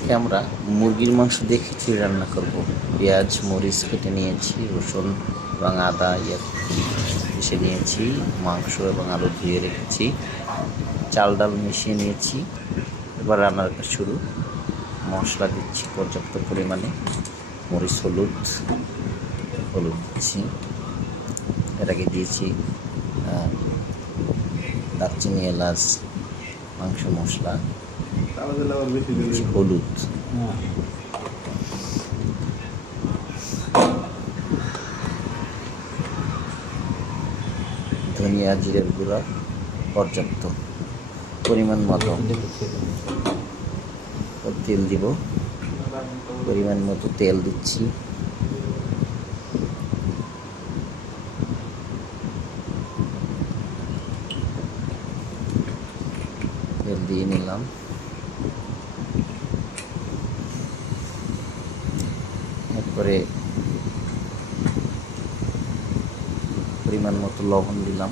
আজকে আমরা মুরগির মাংস দিয়ে খিচুড়ি রান্না করব। পেঁয়াজ মরিচ কেটে নিয়েছি, রসুন এবং আদা পিষে নিয়েছি, মাংস এবং আলু ধুয়ে রেখেছি, চাল ডাল মিশিয়ে নিয়েছি। এবার রান্নার কাজ শুরু। মশলা দিচ্ছি পর্যাপ্ত পরিমাণে, মরিচ হলুদ দিচ্ছি। এর আগে দিয়েছি দারচিনি, এলাচ, মাংস মশলা, হলুদ, ধনিয়া, জিরের গুঁড়া পর্যাপ্ত পরিমাণ মতো, তেল দিব, পরিমাণ মতো তেল দিচ্ছি। তেল দিয়ে নিলাম। এরপরে পরিমাণ মতো লবণ দিলাম।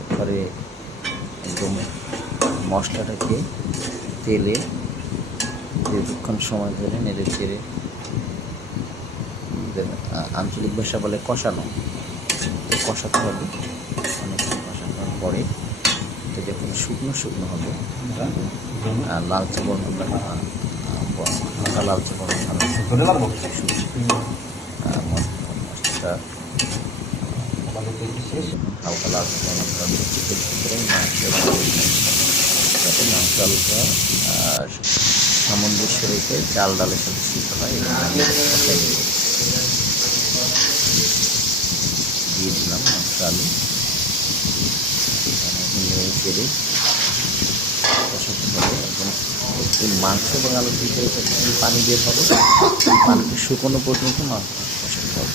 এরপরে একদম মশলাটাকে তেলে দীর্ঘক্ষণ সময় ধরে নেড়ে চেড়ে, আঞ্চলিক ভাষা বলে কষানো, কষাতে হবে। অনেকক্ষণ কষানোর পরে এটা যখন শুকনো হবে, লালচে বর্ণ, হালকা লালচে বর্ণ মশলাটা হালকা লালচে বর্ণ করে মাংস আলুটা সামঞ্জস্য রেখে চাল ডালের সাথে সিদ্ধ হয় এবং দিয়ে দিলাম মাংস আলু, নেড়ে চেড়ে কষাতে হবে। এবং এই মাংস এবং আলু দিয়ে পানি বের হবে, পানিটা শুকনো পর্যন্ত মাংস কষাতে হবে।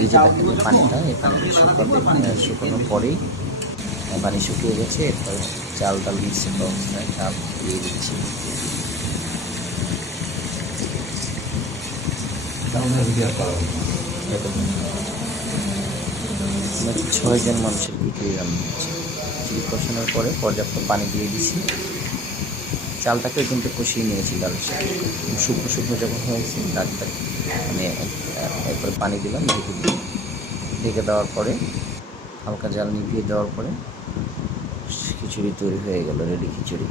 এই যে দেখেন পানিটা, এই পানিটা শুকানোর পরেই পানি শুকিয়ে গেছে। এরপর চাল ডাল মিশ্রিত অবস্থায় চাল দিয়ে দিচ্ছি। 6 জন মানুষের খিচুড়ি রান্না হচ্ছে। খিচুড়ি কষানোর পরে পর্যাপ্ত পানি দিয়ে দিচ্ছি। চালটাকে কিন্তু কষিয়ে নিয়েছি ডালের সাথে, শুকনো যখন হয়েছে ডালটা মানে এরপরে পানি দিলাম, ঢেকে দেওয়ার পরে হালকা জাল নিভিয়ে দেওয়ার পরে খিচুড়ি তৈরি হয়ে গেল, রেডি খিচুড়ি।